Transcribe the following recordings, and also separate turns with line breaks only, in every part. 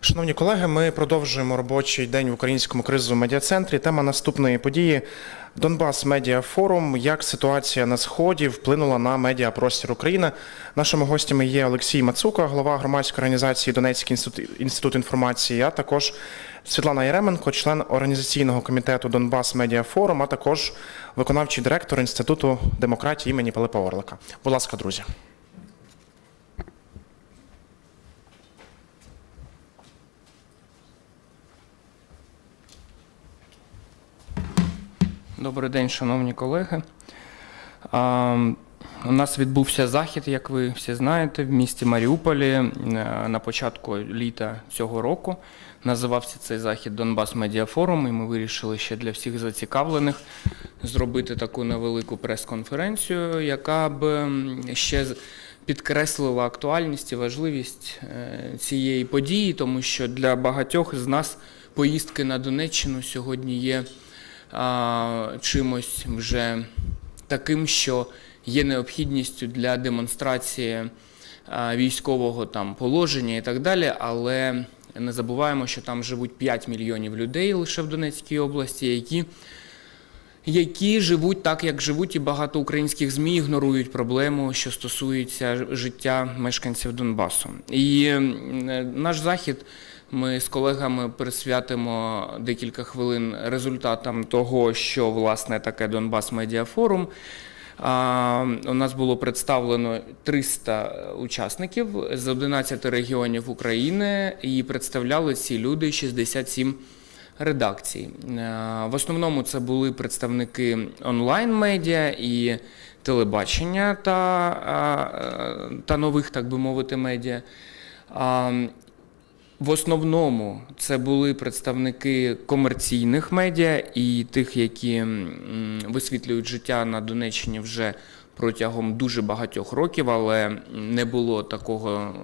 Шановні колеги, ми продовжуємо робочий день в українському кризовому медіа-центрі. Тема наступної події Донбас Медіа Форум. Як ситуація на сході вплинула на медіапростір України? Нашими гостями є Олексій Мацука, голова громадської організації Донецький інститут, інститут інформації, а також Світлана Яременко, член організаційного комітету Донбас Медіа Форум, а також виконавчий директор Інституту демократії імені Пилипа Орлика. Будь ласка, друзі.
Добрий день, шановні колеги. У нас відбувся захід, як ви всі знаєте, в місті Маріуполі е, на початку літа цього року. Називався цей захід Донбас Медіа Форум, і ми вирішили ще для всіх зацікавлених зробити таку невелику прес-конференцію, яка б ще підкреслила актуальність і важливість е, цієї події, тому що для багатьох з нас поїздки на Донеччину сьогодні є а, чимось вже таким, що є необхідністю для демонстрації а, військового там положення і так далі, але не забуваємо, що там живуть 5 мільйонів людей лише в Донецькій області, які які живуть так, як живуть, і багато українських ЗМІ ігнорують проблему, що стосується життя мешканців Донбасу. І е, наш захід ми з колегами присвятимо декілька хвилин результатам того, що власне таке Донбас Медіа Форум. У нас було представлено 300 учасників з 11 регіонів України, і представляли ці люди 67 редакцій. В основному це були представники онлайн-медіа і телебачення та, та нових, так би мовити, медіа. В основному це були представники комерційних медіа і тих, які висвітлюють життя на Донеччині вже протягом дуже багатьох років, але не було такого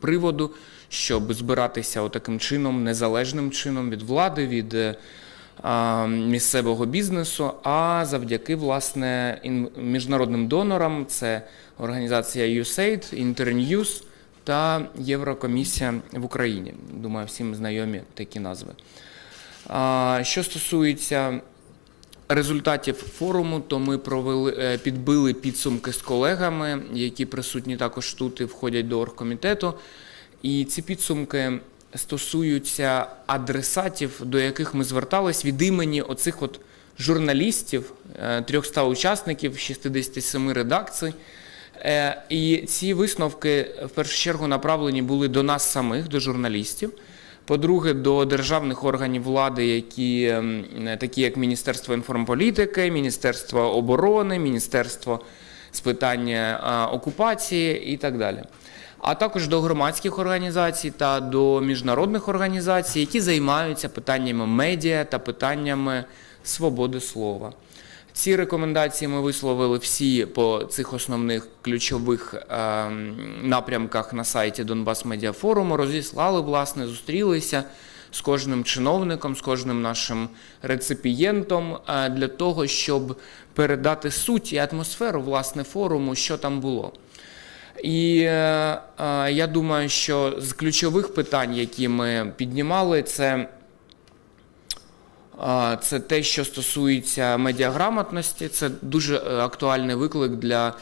приводу, щоб збиратися отаким чином, незалежним чином від влади, від е, місцевого бізнесу, а завдяки власне міжнародним донорам, це організація USAID, Internews та Єврокомісія в Україні. Думаю, всім знайомі такі назви. Що стосується результатів форуму, то ми провели е, підбили підсумки з колегами, які присутні також тут і входять до оргкомітету. І ці підсумки стосуються адресатів, до яких ми звертались від імені оцих от журналістів, е, 300 учасників, 67 редакцій. Е, І ці висновки в першу чергу направлені були до нас самих, до журналістів. По-друге, до державних органів влади, які ем, такі як Міністерство інформполітики, Міністерство оборони, Міністерство з питання окупації і так далі. А також до громадських організацій та до міжнародних організацій, які займаються питаннями медіа та питаннями свободи слова. Ці рекомендації ми висловили всі по цих основних ключових ем, напрямках на сайті Донбас Медіа Форуму. Розіслали, власне, зустрілися з кожним чиновником, з кожним нашим реципієнтом е, для того, щоб передати суть і атмосферу власне форуму, що там було. І е, е, я думаю, що з ключових питань, які ми піднімали, це Це те, що стосується медіаграмотності. Це дуже е, актуальний виклик для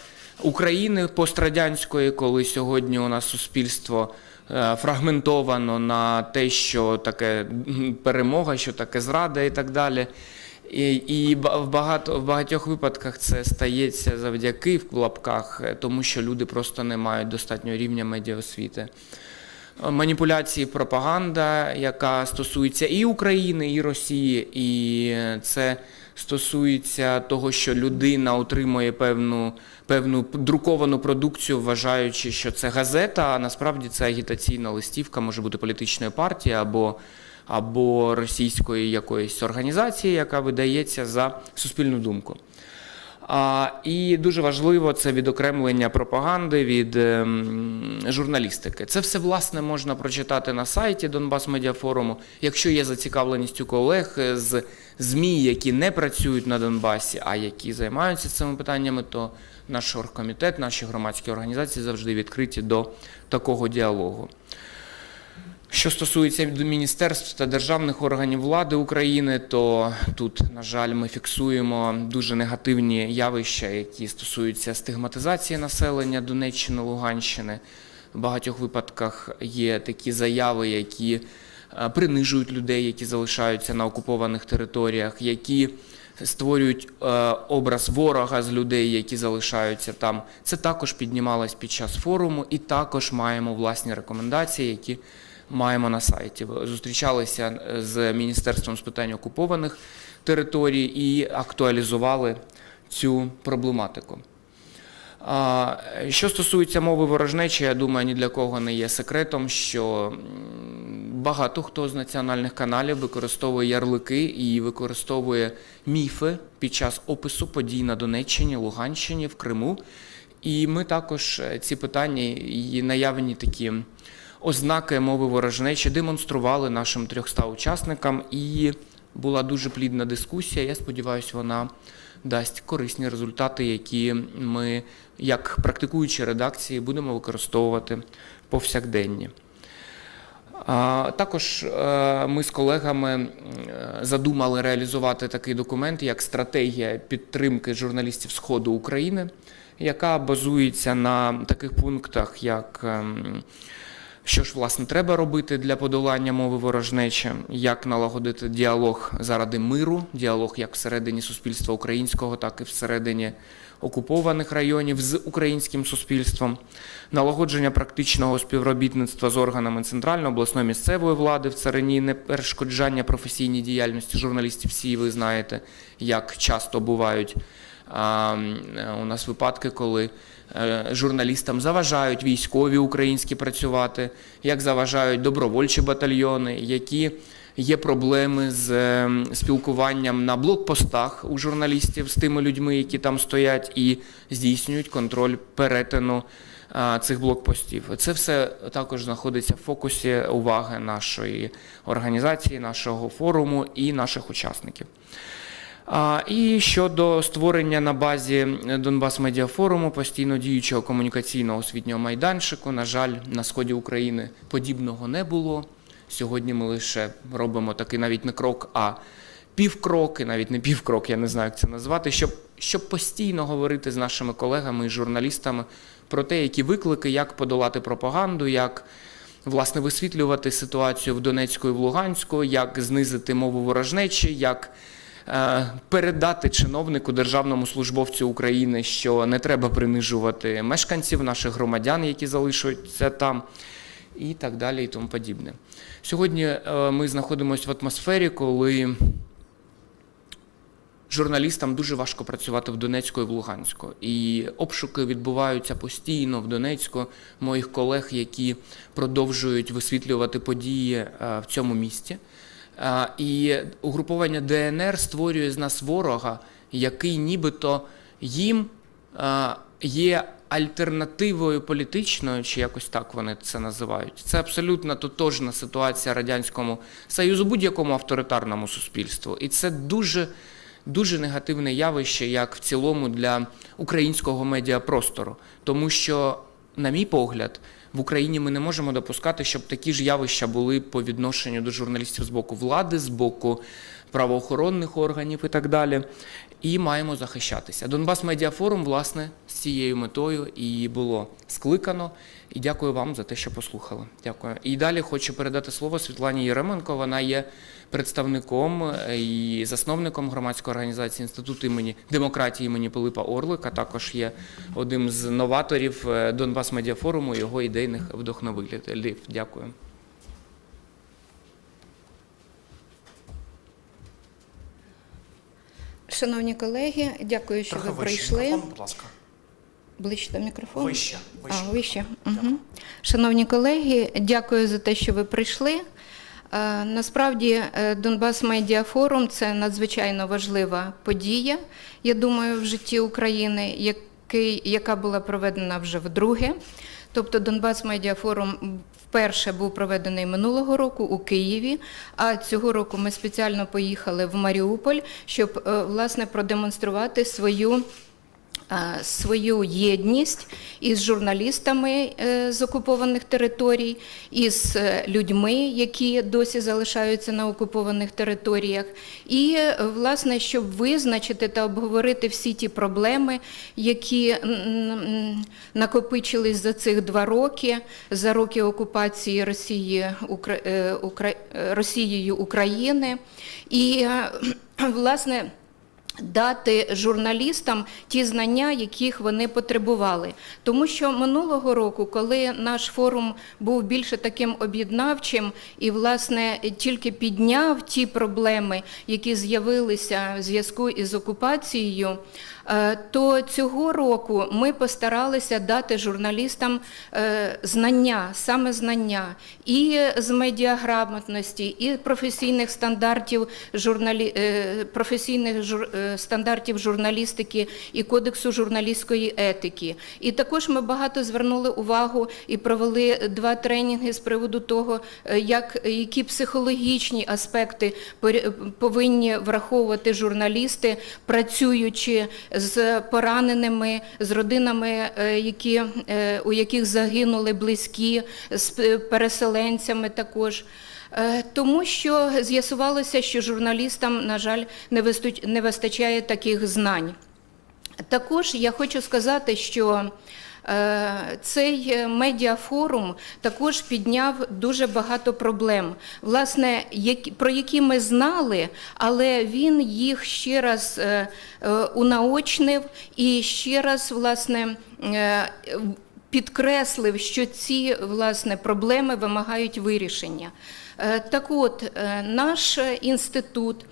України пострадянської, коли сьогодні у нас суспільство е, фрагментовано на те, що таке перемога, що таке зрада і так далі. І, і в багато в багатьох випадках це стається завдяки в лапках, е, тому що люди просто не мають достатнього рівня медіаосвіти маніпуляції, пропаганда, яка стосується і України, і Росії, і це стосується того, що людина отримує певну, певну друковану продукцію, вважаючи, що це газета, а насправді це агітаційна листівка, може бути політичної партії або, або російської якоїсь організації, яка видається за суспільну думку. І дуже важливо це відокремлення пропаганди від ем, журналістики. Це все власне можна прочитати на сайті Донбас Медіа Форуму. Якщо є зацікавленість у колег е, з ЗМІ, які не працюють на Донбасі, а які займаються цими питаннями, то наш оргкомітет, наші громадські організації завжди відкриті до такого діалогу. Що стосується міністерств та державних органів влади України, то тут, на жаль, ми фіксуємо дуже негативні явища, які стосуються стигматизації населення Донеччини, Луганщини. В багатьох випадках є такі заяви, які е, принижують людей, які залишаються на окупованих територіях, які створюють е, образ ворога з людей, які залишаються там. Це також піднімалось під час форуму, і також маємо власні рекомендації, які маємо на сайті. Зустрічалися з Міністерством з питань окупованих територій і актуалізували цю проблематику. Що стосується мови ворожнечі, я думаю, ні для кого не є секретом, що багато хто з національних каналів використовує ярлики і використовує міфи під час опису подій на Донеччині, Луганщині, в Криму. І ми також е, ці питання і наявні такі ознаки мови ворожнечі демонстрували нашим 300 учасникам, і була дуже плідна дискусія. Я сподіваюся, вона дасть корисні результати, які ми, як практикуючі редакції, будемо використовувати повсякденні. Також е, ми з колегами задумали реалізувати такий документ, як стратегія підтримки журналістів Сходу України, яка базується на таких пунктах, як ем, що ж власне треба робити для подолання мови ворожнечі, як налагодити діалог заради миру, діалог як всередині суспільства українського, так і всередині окупованих районів з українським суспільством, налагодження практичного співробітництва з органами центральної, обласної місцевої влади в царині неперешкоджання професійній діяльності журналістів. Всі ви знаєте, як часто бувають а, у нас випадки, коли журналістам заважають військові українські працювати, як заважають добровольчі батальйони, які є проблеми з е, спілкуванням на блокпостах у журналістів з тими людьми, які там стоять і здійснюють контроль перетину цих блокпостів. Це все також знаходиться в фокусі уваги нашої організації, нашого форуму і наших учасників. І щодо створення на базі Донбас Медіа Форуму постійно діючого комунікаційного освітнього майданчику, на жаль, на сході України подібного не було. Сьогодні ми лише робимо такий навіть не крок, а півкроки, навіть не півкрок, я не знаю, як це назвати, щоб, щоб постійно говорити з нашими колегами і журналістами про те, які виклики, як подолати пропаганду, як власне висвітлювати ситуацію в Донецьку і в Луганську, як знизити мову ворожнечі, як передати чиновнику, державному службовцю України, що не треба принижувати мешканців, наших громадян, які залишаться там, і так далі, і тому подібне. Сьогодні е, ми знаходимося в атмосфері, коли журналістам дуже важко працювати в Донецьку і в Луганську. І обшуки відбуваються постійно в Донецьку моїх колег, які продовжують висвітлювати події е, в цьому місті. І угруповання ДНР створює з нас ворога, який нібито їм є альтернативою політичною, чи якось так вони це називають. Це абсолютно тотожна ситуація Радянському Союзу, будь-якому авторитарному суспільству. І це дуже, дуже негативне явище, як в цілому для українського медіапростору. Тому що, на мій погляд, в Україні ми не можемо допускати, щоб такі ж явища були по відношенню до журналістів з боку влади, з боку правоохоронних органів і так далі. І маємо захищатися. Донбас Медіафорум, власне, з цією метою і було скликано. І дякую вам за те, що послухали. Дякую. І далі хочу передати слово Світлані Єременко. Вона є представником е, і засновником громадської організації інституту імені демократії імені Пилипа Орлика. Також є одним з новаторів е, Донбас Медіафоруму, його ідейних вдохновителів. Дякую.
Шановні колеги, дякую, що
Трохи
ви
вище
прийшли.
мікрофон, будь ласка.
Ближче до мікрофону.
Вище, вище.
А, вище. Угу. Шановні колеги, дякую за те, що ви прийшли. Е, Насправді е, Донбас Медіа Форум це надзвичайно важлива подія, я думаю, в житті України, яка була проведена вже вдруге. Тобто Донбас Медіа Форум вперше був проведений минулого року у Києві, а цього року ми спеціально поїхали в Маріуполь, щоб е, власне продемонструвати свою свою єдність із журналістами е, з окупованих територій, із е, людьми, які досі залишаються на окупованих територіях, і е, власне, щоб визначити та обговорити всі ті проблеми, які накопичились за цих два роки, за роки окупації Росії е, е, Росією України, і е, власне дати журналістам ті знання, яких вони потребували. Тому що минулого року, коли наш форум був більше таким об'єднавчим і, власне, тільки підняв ті проблеми, які з'явилися в зв'язку із окупацією, то цього року ми постаралися дати журналістам е, знання, саме знання і з медіаграмотності, і професійних стандартів журналі... е, професійних жур... е, стандартів журналістики і кодексу журналістської етики. І також ми багато звернули увагу і провели два тренінги з приводу того, е, як які психологічні аспекти повинні враховувати журналісти, працюючи з пораненими, з родинами, е, які, е, у яких загинули близькі, з переселенцями також. Е, Тому що з'ясувалося, що журналістам, на жаль, не вистачає таких знань. Також я хочу сказати, що цей е, медіафорум також підняв дуже багато проблем, власне, про які ми знали, але він їх ще раз е, е, унаочнив і ще раз власне. е, Підкреслив, що ці власне проблеми вимагають вирішення. Е, Так от, е, наш е, інститут е,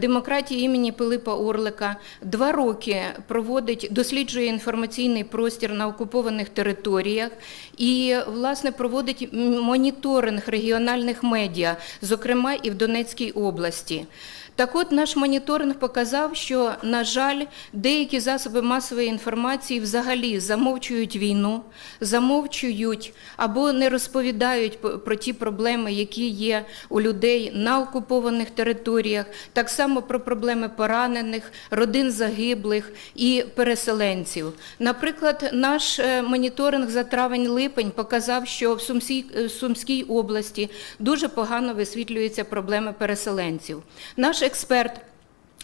демократії імені Пилипа Орлика два роки проводить, досліджує інформаційний простір на окупованих територіях і, власне, проводить моніторинг регіональних медіа, зокрема і в Донецькій області. Так от наш моніторинг показав, що, на жаль, деякі засоби масової інформації взагалі замовчують війну, замовчують або не розповідають про ті проблеми, які є у людей на окупованих територіях, так само про проблеми поранених, родин загиблих і переселенців. Наприклад, наш е, моніторинг за травень-липень показав, що в е, Сумській області дуже погано висвітлюються проблеми переселенців. Наш експерт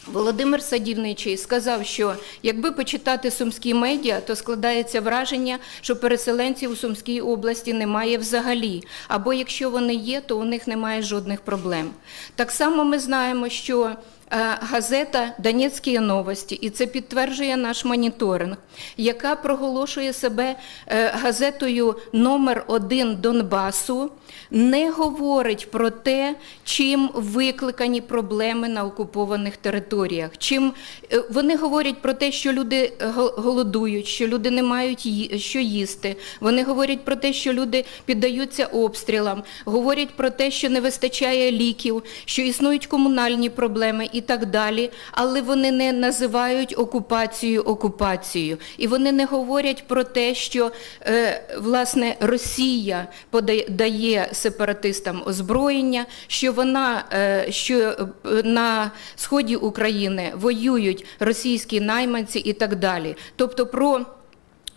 Володимир Садівничий сказав, що якби почитати сумські медіа, то складається враження, що переселенців у Сумській області немає взагалі, або якщо вони є, то у них немає жодних проблем. Так само ми знаємо, що газета Донецькі новості, і це підтверджує наш моніторинг, яка проголошує себе е, газетою номер один Донбасу, не говорить про те, чим викликані проблеми на окупованих територіях. Чим е, вони говорять про те, що люди е, голодують, що люди не мають що їсти. Вони говорять про те, що люди піддаються обстрілам, говорять про те, що не вистачає ліків, що існують комунальні проблеми і так далі. Але вони не називають окупацію окупацією. І вони не говорять про те, що е, власне Росія подає дає сепаратистам озброєння, що вона е, що е, на сході України воюють російські найманці і так далі. Тобто про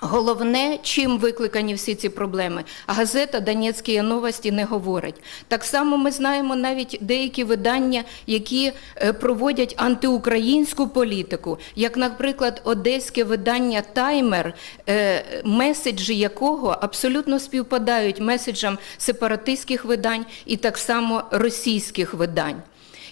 Головне, чим викликані всі ці проблеми, газета Донецькі новості не говорить. Так само ми знаємо навіть деякі видання, які е, проводять антиукраїнську політику, як, наприклад, одеське видання Таймер, е, меседжі якого абсолютно співпадають меседжам сепаратистських видань і так само російських видань.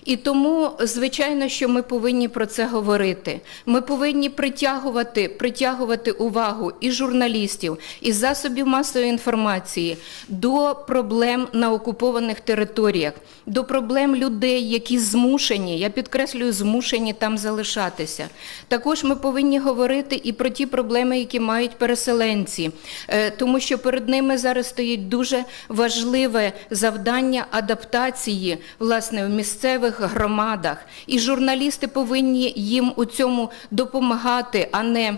І тому, звичайно, що ми повинні про це говорити. Ми повинні притягувати, притягувати увагу і журналістів, і засобів масової інформації до проблем на окупованих територіях, до проблем людей, які змушені, я підкреслюю, змушені там залишатися. Також ми повинні говорити і про ті проблеми, які мають переселенці, Е, тому що перед ними зараз стоїть дуже важливе завдання адаптації власне в місцевих громадах. І журналісти повинні їм у цьому допомагати, а не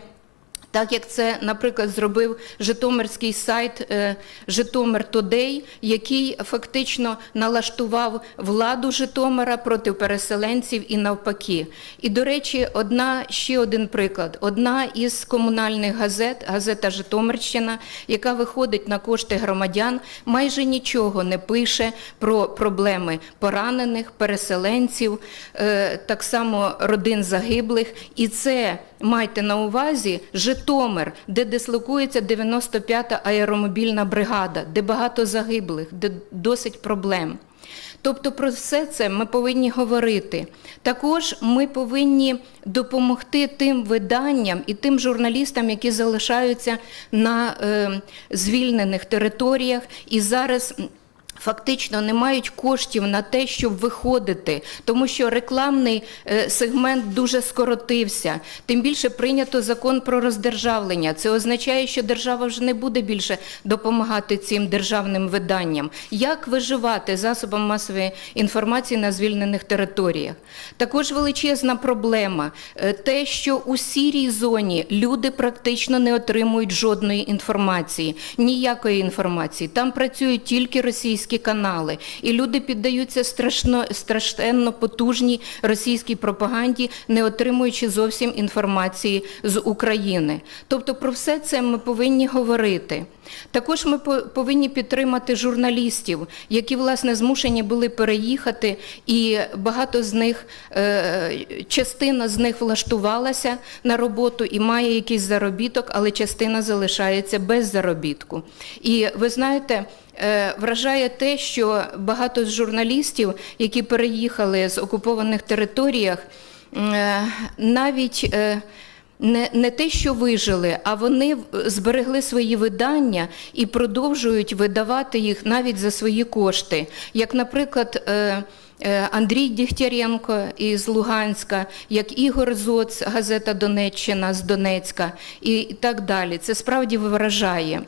Так як це, наприклад, зробив житомирський сайт е, Житомир Тодей, який фактично налаштував владу Житомира проти переселенців і навпаки. І, до речі, одна ще один приклад: одна із комунальних газет, газета Житомирщина, яка виходить на кошти громадян, майже нічого не пише про проблеми поранених, переселенців, е, так само родин загиблих. І це майте на увазі Житомир, де дислокується 95-та аеромобільна бригада, де багато загиблих, де досить проблем. Тобто про все це ми повинні говорити. Також ми повинні допомогти тим виданням і тим журналістам, які залишаються на е, звільнених територіях і зараз. Фактично не мають коштів на те, щоб виходити, тому що рекламний е, сегмент дуже скоротився. Тим більше прийнято закон про роздержавлення. Це означає, що держава вже не буде більше допомагати цим державним виданням. Як виживати засобам масової інформації на звільнених територіях? Також величезна проблема е, те, що у сірій зоні люди практично не отримують жодної інформації, ніякої інформації. Там працюють тільки російські канали, і люди піддаються страшно страшенно потужній російській пропаганді, не отримуючи зовсім інформації з України. Тобто про все це ми повинні говорити. Також ми по- повинні підтримати журналістів, які власне змушені були переїхати, і багато з них, е, частина з них влаштувалася на роботу і має якийсь заробіток, але частина залишається без заробітку. І ви знаєте. Е, Вражає те, що багато з журналістів, які переїхали з окупованих територіях, е, навіть е, не, не те, що вижили, а вони зберегли свої видання і продовжують видавати їх навіть за свої кошти. Як, наприклад, Андрій Дігтяренко із Луганська, як Ігор Зоц, газета Донеччина з Донецька і так далі. Це справді вражає.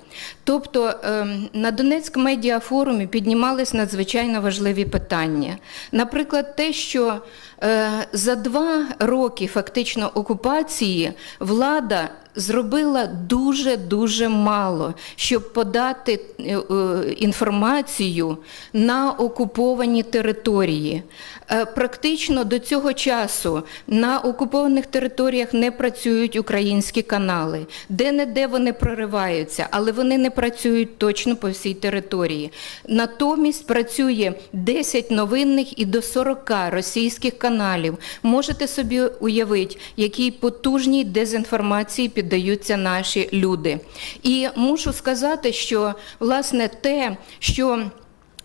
Тобто ем, на Донецьк медіафорумі піднімались надзвичайно важливі питання. Наприклад, те, що е, за два роки фактично окупації влада зробила дуже-дуже мало, щоб подати е, е, інформацію на окуповані території. Е, Практично до цього часу на окупованих територіях не працюють українські канали. Де-не-де вони прориваються, але вони не працюють точно по всій території. Натомість працює 10 новинних і до 40 російських каналів. Можете собі уявити, якій потужній дезінформації піддаються наші люди. І мушу сказати, що власне те, що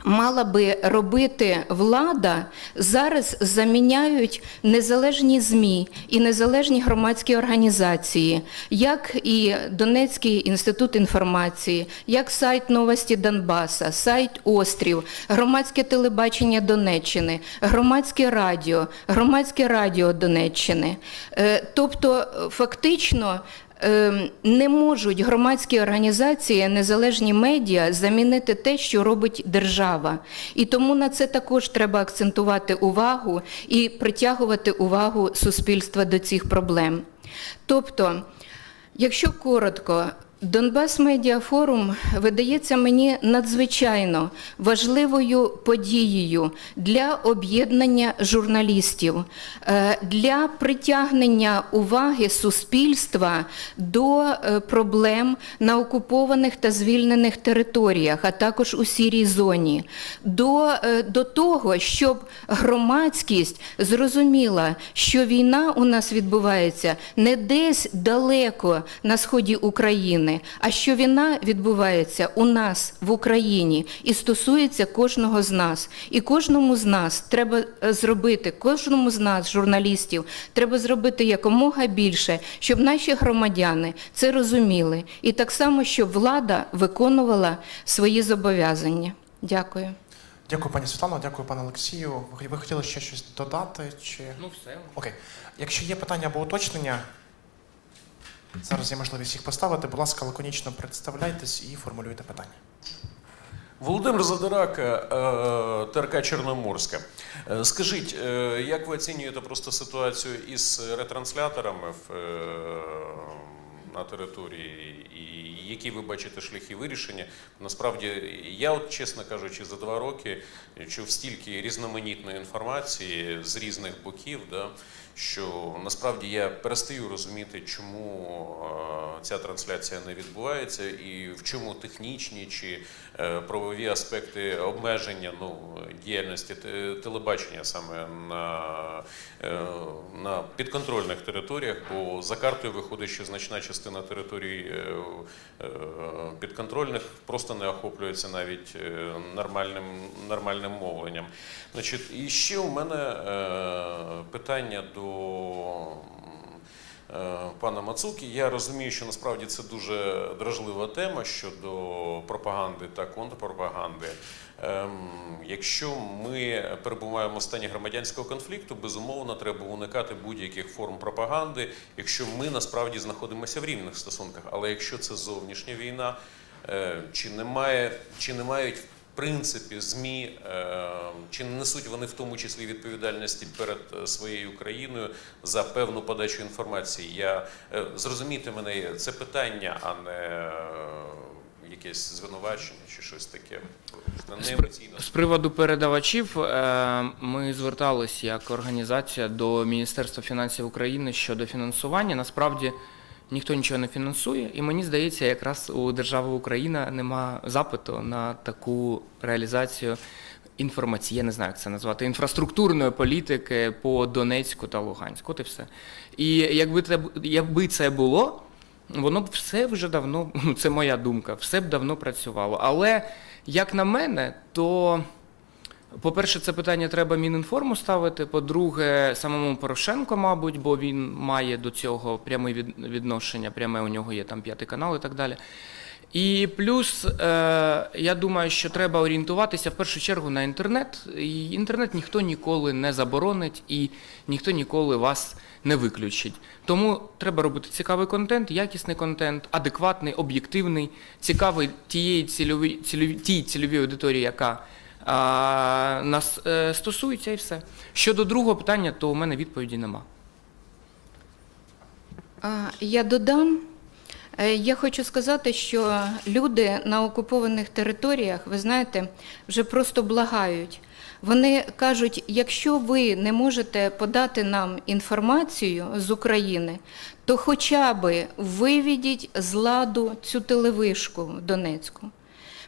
мала би робити влада, зараз заміняють незалежні ЗМІ і незалежні громадські організації, як і Донецький інститут інформації, як сайт Новості Донбаса, сайт Острів, громадське телебачення Донеччини, громадське радіо, громадське радіо Донеччини. Е, Тобто, фактично. Ем, Не можуть громадські організації, незалежні медіа замінити те, що робить держава. І тому на це також треба акцентувати увагу і притягувати увагу суспільства до цих проблем. Тобто, якщо коротко, Донбас Медіа Форум видається мені надзвичайно важливою подією для об'єднання журналістів, е, для притягнення уваги суспільства до е, проблем на окупованих та звільнених територіях, а також у сірій зоні, до, е, до того, щоб громадськість зрозуміла, що війна у нас відбувається не десь далеко на сході України, а що війна відбувається у нас в Україні і стосується кожного з нас. І кожному з нас треба е, зробити, кожному з нас, журналістів, треба зробити якомога більше, щоб наші громадяни це розуміли. І так само, щоб влада виконувала свої зобов'язання. Дякую.
Дякую, пані Світлано, дякую, пане Олексію. Ви хотіли ще щось додати? Чи...
Ну все.
Окей. Якщо є питання або уточнення, зараз є можливість їх поставити. Будь ласка, лаконічно представляйтесь і формулюйте питання.
Володимир Задирака, е, ТРК Чорноморська. Е, Скажіть, е, як ви оцінюєте просто ситуацію із ретрансляторами на території, і які ви бачите шляхи вирішення. Насправді, я, от, чесно кажучи, за два роки чув стільки різноманітної інформації з різних боків, да, що насправді я перестаю розуміти, чому е, ця трансляція не відбувається, і в чому технічні чи е, правові аспекти обмеження ну, діяльності телебачення саме на, е, на підконтрольних територіях, бо за картою виходить, що значна частина територій е, підконтрольних просто не охоплюється навіть нормальним, нормальним мовленням. Значить, і ще у мене питання до е, пана Мацуки. Я розумію, що насправді це дуже дражлива тема щодо пропаганди та контрпропаганди. Ем, Якщо ми перебуваємо в стані громадянського конфлікту, безумовно треба уникати будь-яких форм пропаганди, якщо ми насправді знаходимося в рівних стосунках. Але якщо це зовнішня війна, е, чи немає, чи не мають принципі ЗМІ, е, чи не несуть вони в тому числі відповідальності перед е, своєю країною за певну подачу інформації? Я е, зрозумійте мене, це питання, а не якесь звинувачення чи щось таке.
З приводу передавачів ми звертались як організація до Міністерства фінансів України щодо фінансування. Насправді ніхто нічого не фінансує, і мені здається, якраз у держави Україна нема запиту на таку реалізацію інформації, я не знаю, як це назвати, інфраструктурної політики по Донецьку та Луганську. От і все. І якби це, якби це було, воно б все вже давно, це моя думка, все б давно працювало. Але як на мене, то по-перше, це питання треба Мінінформу ставити. По-друге, самому Порошенко, мабуть, бо він має до цього пряме відношення, пряме у нього є там п'ятий канал і так далі. І плюс, е, я думаю, що треба орієнтуватися в першу чергу на інтернет. І інтернет ніхто ніколи не заборонить і ніхто ніколи вас не виключить. Тому треба робити цікавий контент, якісний контент, адекватний, об'єктивний, цікавий тієї цільовій, цільовій, тій цільовій аудиторії, яка нас е, стосується, і все. Щодо другого питання, то у мене відповіді нема.
Я додам. Е, Я хочу сказати, що люди на окупованих територіях, ви знаєте, вже просто благають. Вони кажуть, якщо ви не можете подати нам інформацію з України, то хоча б виведіть з ладу цю телевишку Донецьку.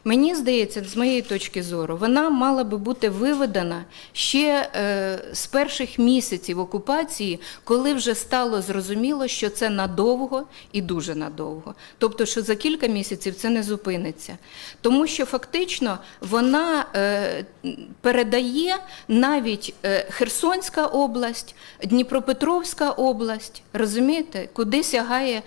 Мені здається, з моєї точки зору, вона мала би бути виведена ще е, з перших місяців окупації, коли вже стало зрозуміло, що це надовго і дуже надовго. Тобто, що за кілька місяців це не зупиниться. Тому що фактично вона е, передає навіть е, Херсонська область, Дніпропетровська область, розумієте, куди сягає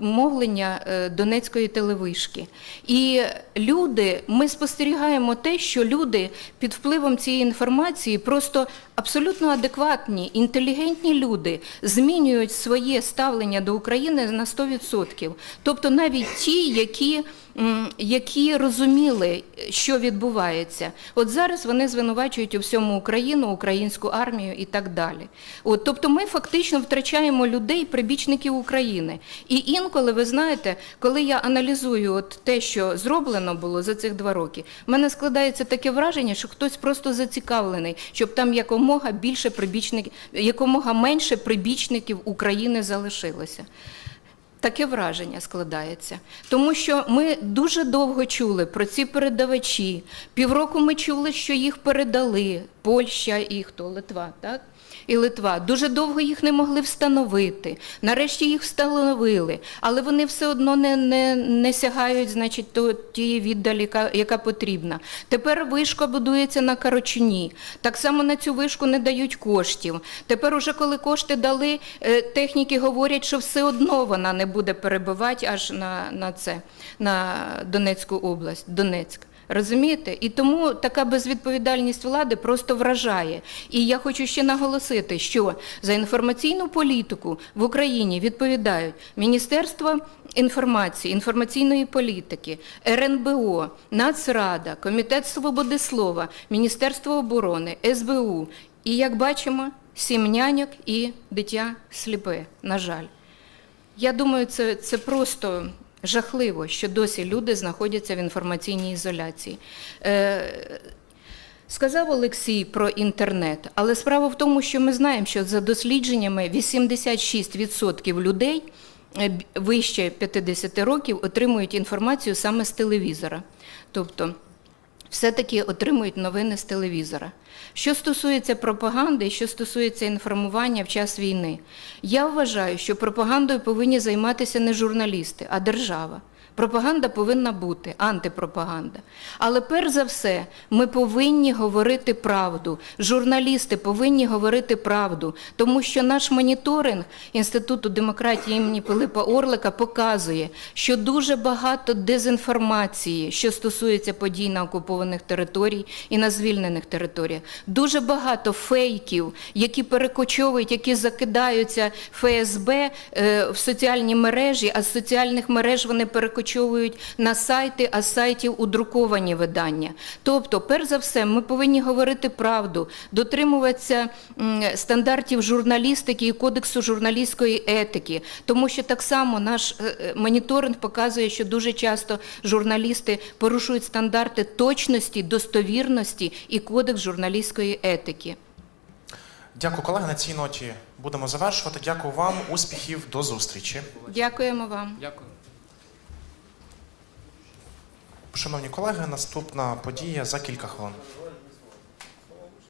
мовлення Донецької телевишки. І люди, ми спостерігаємо те, що люди під впливом цієї інформації просто абсолютно адекватні, інтелігентні люди змінюють своє ставлення до України на 100%. Тобто навіть ті, які, які розуміли, що відбувається. От зараз вони звинувачують у всьому Україну, українську армію і так далі. От, тобто ми фактично втрачаємо людей, прибічників України. І інколи, ви знаєте, коли я аналізую от те, що зроблено було за цих два роки, в мене складається таке враження, що хтось просто зацікавлений, щоб там якомога більше прибічників, якомога менше прибічників України залишилося. Таке враження складається. Тому що ми дуже довго чули про ці передавачі. Півроку ми чули, що їх передали Польща і хто Литва, так? І Литва дуже довго їх не могли встановити. Нарешті їх встановили, але вони все одно не, не, не сягають, значить, тієї віддалі, яка, яка потрібна. Тепер вишка будується на Карочуні. Так само на цю вишку не дають коштів. Тепер, уже коли кошти дали, е, техніки говорять, що все одно вона не буде перебивати аж на, на це, на Донецьку область, Донецьк. Розумієте? І тому така безвідповідальність влади просто вражає. І я хочу ще наголосити, що за інформаційну політику в Україні відповідають Міністерство інформації, інформаційної політики, РНБО, Нацрада, Комітет свободи слова, Міністерство оборони, СБУ. І як бачимо, сім няньок і дитя сліпе, на жаль. Я думаю, це, це просто жахливо, що досі люди знаходяться в інформаційній ізоляції. Е, Сказав Олексій про інтернет, але справа в тому, що ми знаємо, що за дослідженнями 86% людей е, вище 50 років отримують інформацію саме з телевізора. Тобто все-таки отримують новини з телевізора. Що стосується пропаганди, що стосується інформування в час війни, я вважаю, що пропагандою повинні займатися не журналісти, а держава. Пропаганда повинна бути, антипропаганда. Але перш за все, ми повинні говорити правду. Журналісти повинні говорити правду, тому що наш моніторинг Інституту демократії імені Пилипа Орлика показує, що дуже багато дезінформації, що стосується подій на окупованих територій і на звільнених територіях. Дуже багато фейків, які перекочовують, які закидаються ФСБ е, в соціальні мережі, а з соціальних мереж вони перекочовують на сайти, а з сайтів у друковані видання. Тобто, перш за все, ми повинні говорити правду, дотримуватися стандартів журналістики і кодексу журналістської етики, тому що так само наш е, е, моніторинг показує, що дуже часто журналісти порушують стандарти точності, достовірності і кодекс журналістської етики.
Дякую, колеги. На цій ноті будемо завершувати. Дякую вам, успіхів, до зустрічі.
Дякуємо вам.
Дякую.
Шановні колеги, наступна подія за кілька хвилин.